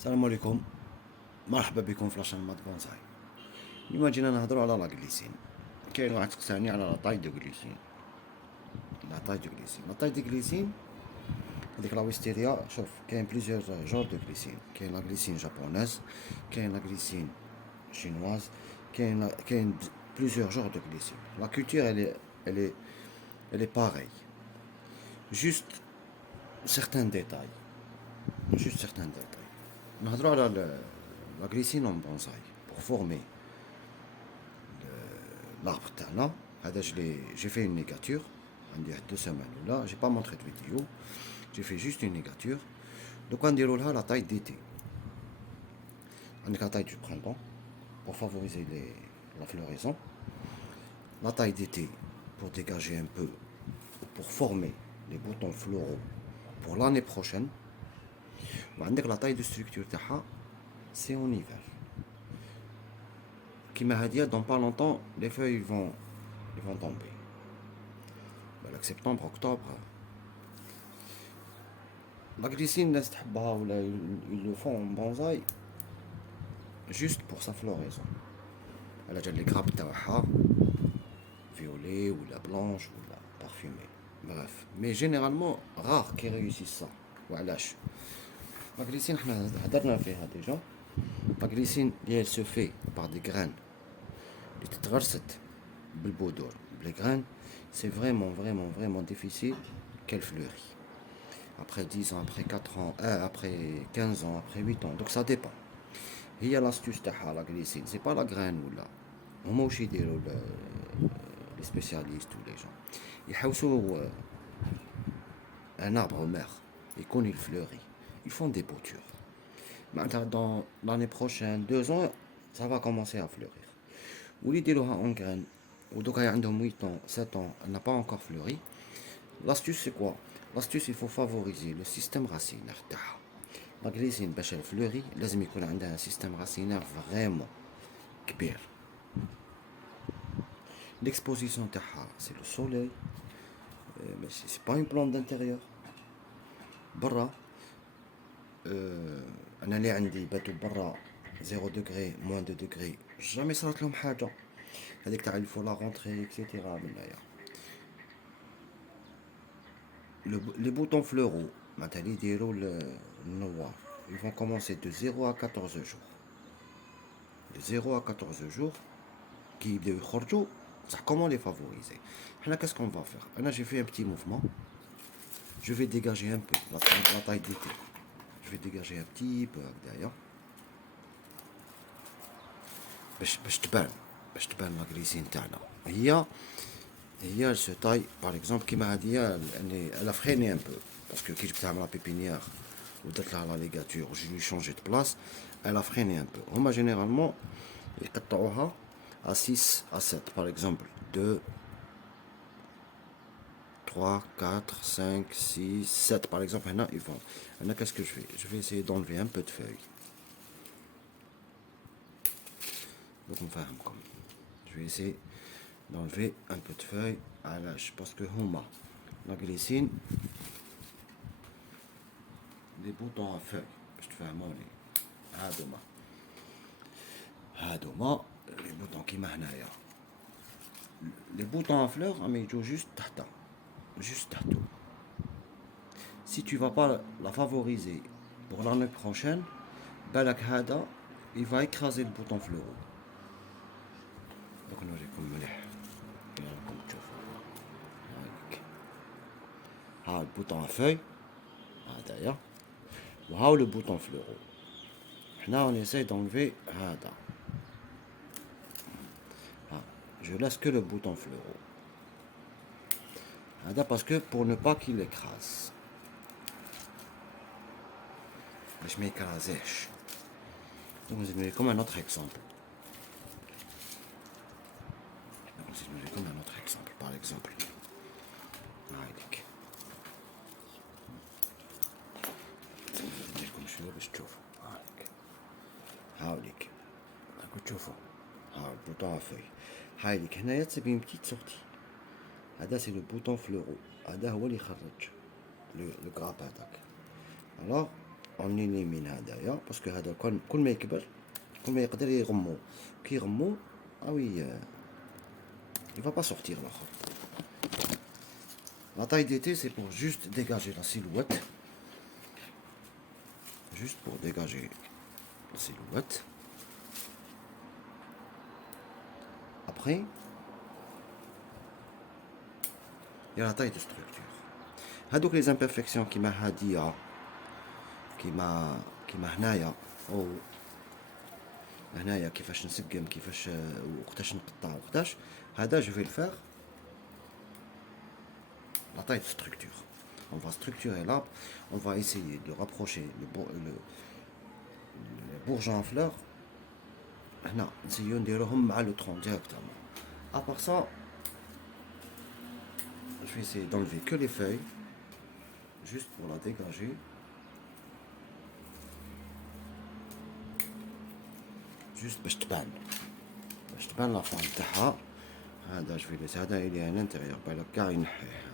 السلام عليكم. مرحبا بكم في لاشين مات بونساي. اليوم جينا نهضروا على لا غليسين. كاين واحد تسقساني على لا طاي دو غليسين. لا طاي دو غليسين هذيك لا ويستيريا. شوف كاين بليزيور جور دو غليسين. كاين لا غليسين جابونيز، كاين لا غليسين شينواز، كاين بليزيور جور دو غليسين. لا كولتور elle est pareille. Juste certains détails. نهضروا على la glycine en bonsaï pour former l'arbre تاعنا. هذا j'ai fait une négature عندي واحد 2 semaines ولا j'ai pas montré de vidéo, j'ai fait juste une négature. Donc نديروا لها la taille d'été. عندك la taille du printemps pour favoriser la floraison, la taille d'été pour dégager un peu, pour former les boutons floraux pour l'année prochaine. وعندك la taille de structure تاعها c'est en hiver. كيما هادية dans pas longtemps les feuilles vont tomber. بالك septembre octobre. La glycine الناس تحبها ولا ils le font en bonsaï juste pour sa floraison. على جال les grappes تاعها violet ou la blanche ou la parfumée. Bref, mais généralement rare qui réussissent ça. وعلاش la glycine حنا هدرنا فيها déjà. La glycine elle se fait par des graines اللي تتغرست بالبذور. Les graines c'est vraiment difficile qu'elle fleurit après 10 ans, après 4 ans, après 15 ans, après 8 ans. Donc ça dépend. هي l'astuce تاعها la glycine c'est pas la graine ولا هما واش يديروا les spécialistes ou les gens يحوسوا un arbre mère يكون il fleurit, ils font des boutures. Dans l'année prochaine 2 ans ça va commencer à fleurir. Ou يديروها en graine ou donc عندهم 8 ans 7 ans elle n'a pas encore fleuri. L'astuce c'est quoi? L'astuce il faut favoriser le système racinaire تاعها. La glycine باش elle fleurit لازم يكون عندها un système racinaire vraiment كبير. L'exposition تاعها c'est le soleil, mais c'est pas une plante d'intérieur. برا انا اللي عندي باتوا برا 0 degré moins 2 degré jamais صارت لهم حاجه. هذيك تاع الفو لا رونتري اكسيتيرا من هنايا. Les boutons floraux معناتها اللي يديروا النوار ils vont commencer de 0 à 14 jours. De 0 à 14 jours كي يبداو يخرجوا بصح comment les favoriser. حنا qu'est-ce qu'on va faire. انا j'ai fait un petit mouvement, je vais dégager un peu la taille d'été. Je vais dégager un petit peu هكذايا باش تبان لا غليسين تاعنا. هي se taille par exemple كيما هادية elle a freiné un peu parce que كي جبتها من لا بيبينيير ودرت لها لا ليغاتور و j'ai changé de place elle a freiné un peu. هما généralement يقطعوها à 6 à 7 par exemple 2 3 4 5 6 7 par exemple. هنا ils vont هنا qu'est-ce que je vais essayer d'enlever un peu de feuilles. Donc نفهمكم je vais essayer d'enlever un peu de feuilles علاش parce que هما la glycine les boutons à feuilles باش تفهموني هادوما les boutons كيما هنايا les boutons à fleurs راهم يجوا juste تحت si tu vas pas la favoriser pour l'année prochaine بالك هذا il va écraser le bouton fleuraux. دوك نوريكم مليح راكم تشوفوا هاك ها البوطون فوي هدايا وهاو لو بوطون فلورو. حنا on essaie d'enlever هذا je laisse que le bouton fleuraux هذا parce que pour ne pas qu'il écrase باش ما يكرازيش. نزيد نوريكم un autre exemple. Par exemple هايديك نديركم شويه باش تشوفوا هاوليك راكم تشوفوا ها البوطون فوي هايديك هنايا تسبي بتيت سورتي. هذا سي لو بوطون فلورو هذا هو اللي يخرج لو غراب هذاك. alors on élimine هدايا باسكو هذا كل ما يكبر كل ما يقدر يغمو كي يغمو وي il va pas sortir l'autre. La taille d'été c'est pour juste dégager la silhouette, juste pour dégager la silhouette. Après il y a la taille de structure. هادوك les imperfections كيما هادية كيما هنايا او هنايا كيفاش نسقم كيفاش وقتاش نقطع وقتاش هذا جو في الفير la taille de structure. On va structurer l'arbre, on va essayer de rapprocher le bourgeon en fleurs. هنا نسيو نديروهم مع le tronc directement. À part ça, je vais essayer d'enlever que les feuilles, juste pour la dégager. Juste باش تبان لا فورم تاعها. هذا جو في ليس هذا اللي هنا انتيريور بالك كاع ينحيه.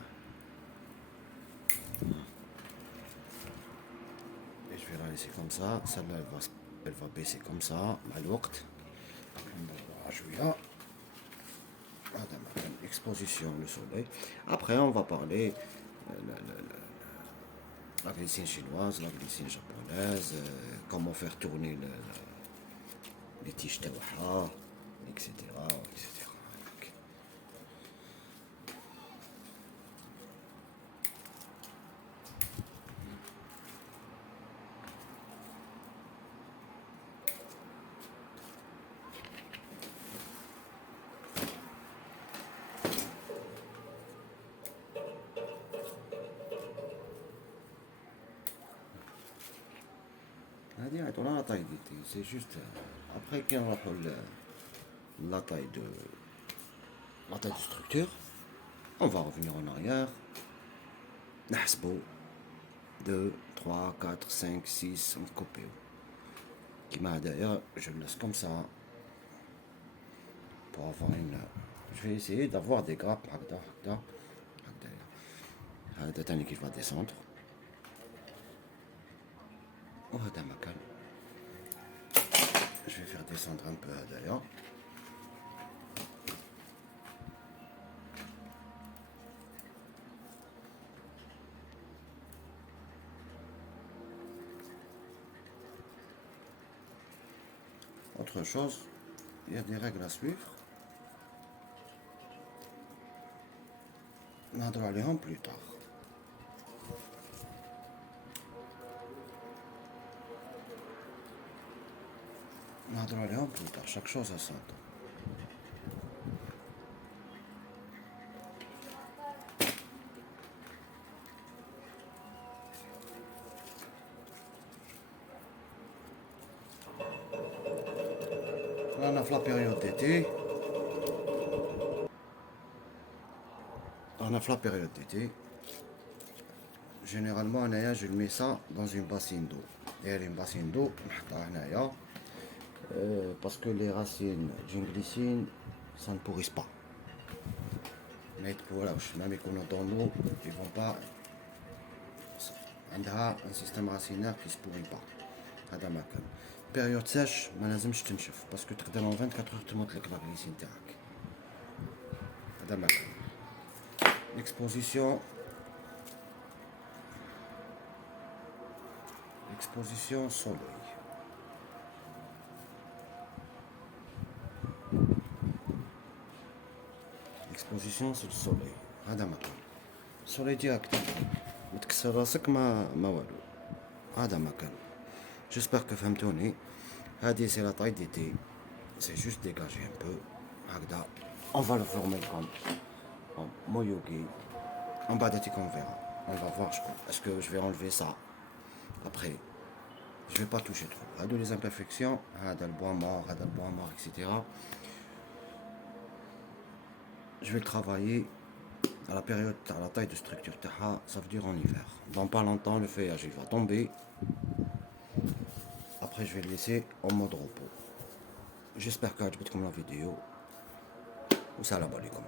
Et je vais la laisser comme ça. Celle-là, elle va baisser comme ça. مع الوقت ندورها شويه. هذا مثلا exposition le soleil. Après on va parler la glycine chinoise, la glycine japonaise, comment faire tourner les tiges تاعها, etc. Okay. هذه عطونا لا طاي ديتي سي جوست. ابخي كي نروحو لا طاي دو ستركتور on va revenir en arrière نحسبو 2 3 4 5 6 نكوبيو كيما هدايا je le laisse comme ça pour avoir une je vais essayer d'avoir des grappes هكذا هذا تاني كيف va descendre وهذا مكان je vais faire descendre un peu هدايا. Autre chose, il y a des règles à suivre. نهضروا عليهم plus tard. نهضروا عليهم plus tard. Chaque chose a son temps. Là on a la période d'été. On a la période d'été. Généralement je le mets ça dans une bassine d'eau. Et une bassine d'eau parce que les racines d'une glycine ça ne pourrissent pas. Mais voilà, même dans l'eau, ils vont pas. On a un système racinaire qui se pourrit pas. هذا ما كان. Période sèche, ما لازمش تنشف parce que تقدر en 24 heures تموت لك la glycine تاعك. هذا ما كان. Exposition soleil. Exposition sur le soleil. هذا مكان. soleil direct. وتكسر راسك ما والو. هذا مكان. J'espère que فهمتوني. هذه c'est la taille d'été. C'est juste dégager un peu. هكذا. On va le former comme Moyogi. En bas d'été qu'on verra. On va voir est-ce que je vais enlever ça. Après, je vais pas toucher trop. هادو les imperfections. هذا le bois mort, etc. Je vais le travailler à la période, à la taille de structure. Ça veut dire en hiver. Dans pas longtemps, le feuillage il va tomber. Après, je vais le laisser en mode repos. J'espère que vous avez aimé la vidéo. Salam alaikum.